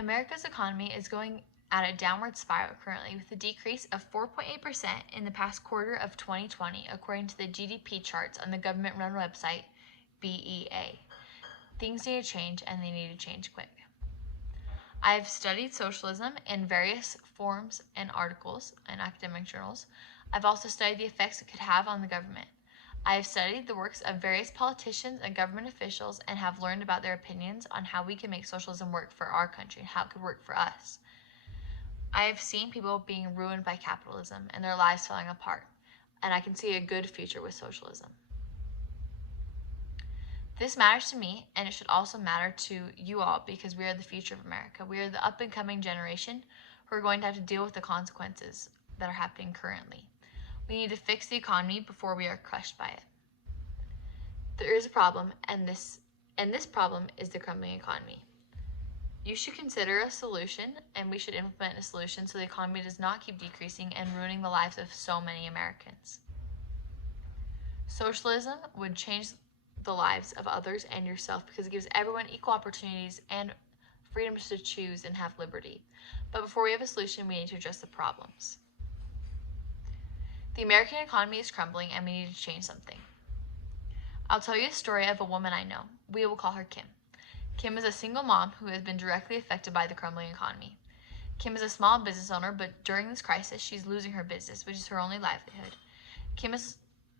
America's economy is going at a downward spiral currently, with a decrease of 4.8% in the past quarter of 2020, according to the GDP charts on the government-run website BEA. Things need to change, and they need to change quick. I have studied socialism in various forms and articles in academic journals. I've also studied the effects it could have on the government. I have studied the works of various politicians and government officials and have learned about their opinions on how we can make socialism work for our country and how it could work for us. I have seen people being ruined by capitalism and their lives falling apart, and I can see a good future with socialism. This matters to me, and it should also matter to you all, because we are the future of America. We are the up-and-coming generation who are going to have to deal with the consequences that are happening currently. We need to fix the economy before we are crushed by it. There is a problem, and this problem is the crumbling economy. You should consider a solution, and we should implement a solution so the economy does not keep decreasing and ruining the lives of so many Americans. Socialism would change the lives of others and yourself because it gives everyone equal opportunities and freedoms to choose and have liberty. But before we have a solution, we need to address the problems. The American economy is crumbling, and we need to change something. I'll tell you a story of a woman I know. We will call her Kim. Kim is a single mom who has been directly affected by the crumbling economy. Kim is a small business owner, but during this crisis, she's losing her business, which is her only livelihood. Kim is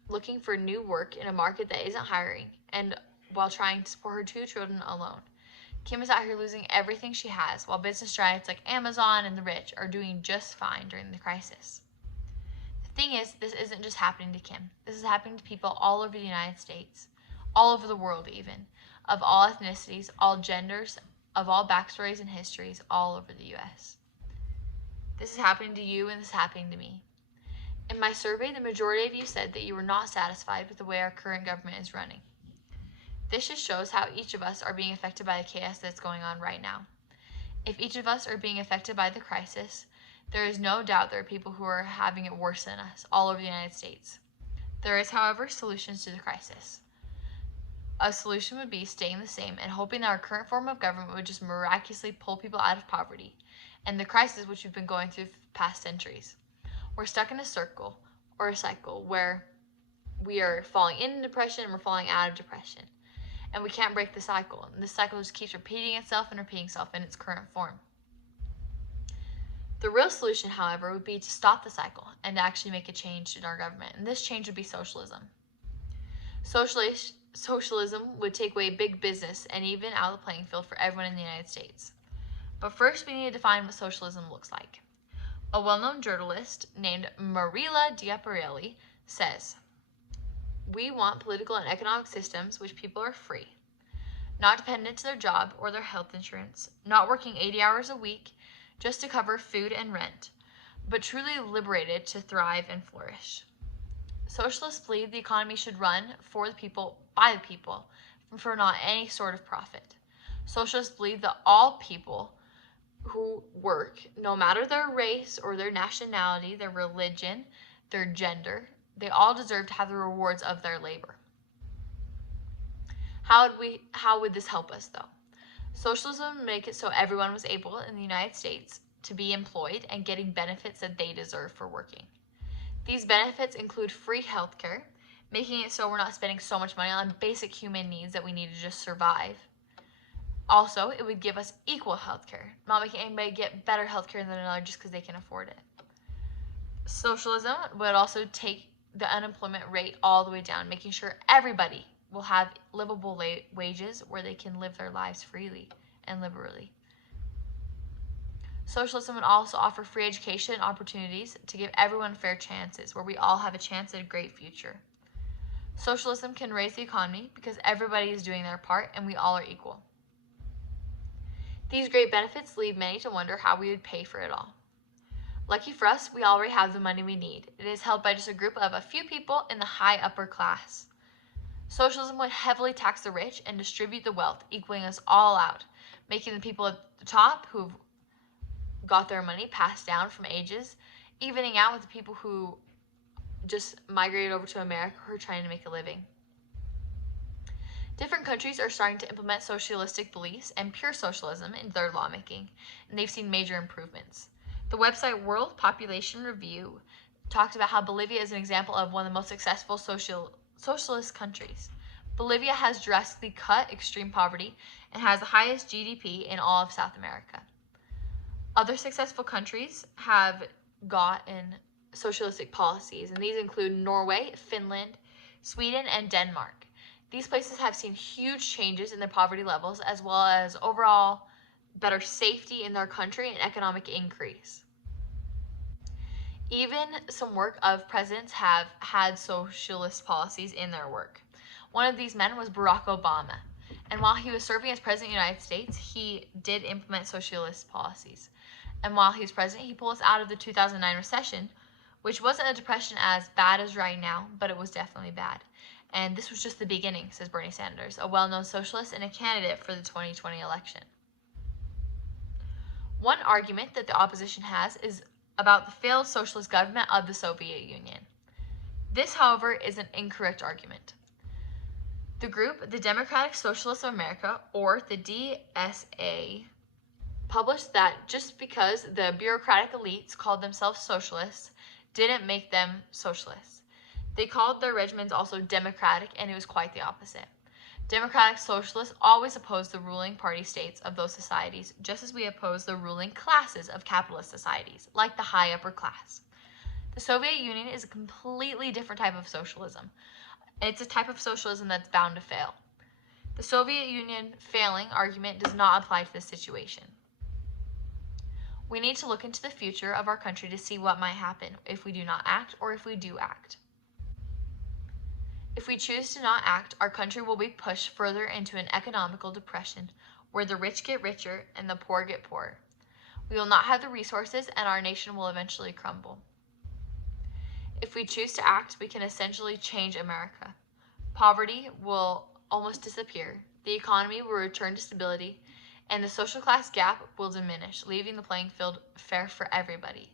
looking for new work in a market that isn't hiring, and while trying to support her 2 children alone. Kim is out here losing everything she has, while business giants like Amazon and the rich are doing just fine during the crisis. The thing is, this isn't just happening to Kim. This is happening to people all over the United States, all over the world even, of all ethnicities, all genders, of all backstories and histories, all over the U.S. This is happening to you, and this is happening to me. In my survey, the majority of you said that you were not satisfied with the way our current government is running. This just shows how each of us are being affected by the chaos that's going on right now. If each of us are being affected by the crisis, there is no doubt there are people who are having it worse than us all over the United States. There is, however, solutions to the crisis. A solution would be staying the same and hoping that our current form of government would just miraculously pull people out of poverty and the crisis which we've been going through for the past centuries. We're stuck in a circle or a cycle where we are falling into depression and we're falling out of depression. And we can't break the cycle. And this cycle just keeps repeating itself and repeating itself in its current form. The real solution, however, would be to stop the cycle and to actually make a change in our government. And this change would be socialism. Socialism would take away big business and even out the playing field for everyone in the United States. But first, we need to define what socialism looks like. A well-known journalist named Marilla Diaparelli says, "We want political and economic systems which people are free, not dependent to their job or their health insurance, not working 80 hours a week just to cover food and rent, but truly liberated to thrive and flourish." Socialists believe the economy should run for the people, by the people, for not any sort of profit. Socialists believe that all people who work, no matter their race or their nationality, their religion, their gender, they all deserve to have the rewards of their labor. How would this help us, though? Socialism would make it so everyone was able in the United States to be employed and getting benefits that they deserve for working. These benefits include free healthcare, making it so we're not spending so much money on basic human needs that we need to just survive. Also, it would give us equal healthcare, not making anybody get better healthcare than another just because they can afford it. Socialism would also take the unemployment rate all the way down, making sure everybody will have livable wages where they can live their lives freely and liberally. Socialism would also offer free education opportunities to give everyone fair chances, where we all have a chance at a great future. Socialism can raise the economy because everybody is doing their part and we all are equal. These great benefits lead many to wonder how we would pay for it all. Lucky for us, we already have the money we need. It is held by just a group of a few people in the high upper class. Socialism would heavily tax the rich and distribute the wealth, equaling us all out, making the people at the top who've got their money passed down from ages, evening out with the people who just migrated over to America who are trying to make a living. Different countries are starting to implement socialistic beliefs and pure socialism into their lawmaking, and they've seen major improvements. The website World Population Review talked about how Bolivia is an example of one of the most successful socialist countries. Bolivia has drastically cut extreme poverty and has the highest GDP in all of South America. Other successful countries have gotten socialistic policies, and these include Norway, Finland, Sweden, and Denmark. These places have seen huge changes in their poverty levels, as well as overall better safety in their country and economic increase. Even some work of presidents have had socialist policies in their work. One of these men was Barack Obama, and while he was serving as president of the United States, he did implement socialist policies. And while he was president, he pulled us out of the 2009 recession, which wasn't a depression as bad as right now, but it was definitely bad. And this was just the beginning, says Bernie Sanders, a well-known socialist and a candidate for the 2020 election. One argument that the opposition has is about the failed socialist government of the Soviet Union. This, however, is an incorrect argument. The group, the Democratic Socialists of America, or the DSA, published that just because the bureaucratic elites called themselves socialists didn't make them socialists. They called their regimens also democratic, and it was quite the opposite. Democratic socialists always opposed the ruling party states of those societies, just as we oppose the ruling classes of capitalist societies, like the high upper class. The Soviet Union is a completely different type of socialism. It's a type of socialism that's bound to fail. The Soviet Union failing argument does not apply to this situation. We need to look into the future of our country to see what might happen if we do not act or if we do act. If we choose to not act, our country will be pushed further into an economical depression where the rich get richer and the poor get poorer. We will not have the resources and our nation will eventually crumble. If we choose to act, we can essentially change America. Poverty will almost disappear, the economy will return to stability, and the social class gap will diminish, leaving the playing field fair for everybody.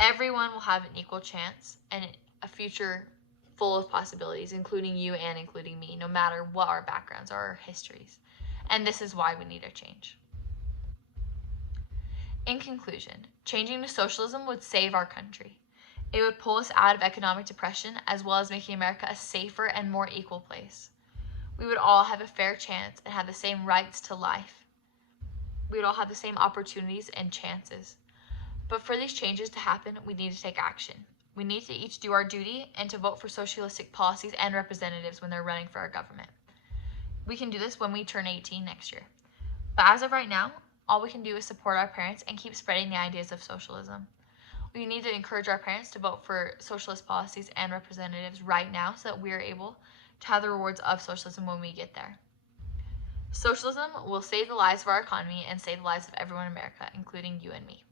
Everyone will have an equal chance and a future full of possibilities, including you and including me, no matter what our backgrounds or our histories. And this is why we need a change. In conclusion, changing to socialism would save our country. It would pull us out of economic depression, as well as making America a safer and more equal place. We would all have a fair chance and have the same rights to life. We would all have the same opportunities and chances. But for these changes to happen, we need to take action. We need to each do our duty and to vote for socialistic policies and representatives when they're running for our government. We can do this when we turn 18 next year. But as of right now, all we can do is support our parents and keep spreading the ideas of socialism. We need to encourage our parents to vote for socialist policies and representatives right now so that we are able to have the rewards of socialism when we get there. Socialism will save the lives of our economy and save the lives of everyone in America, including you and me.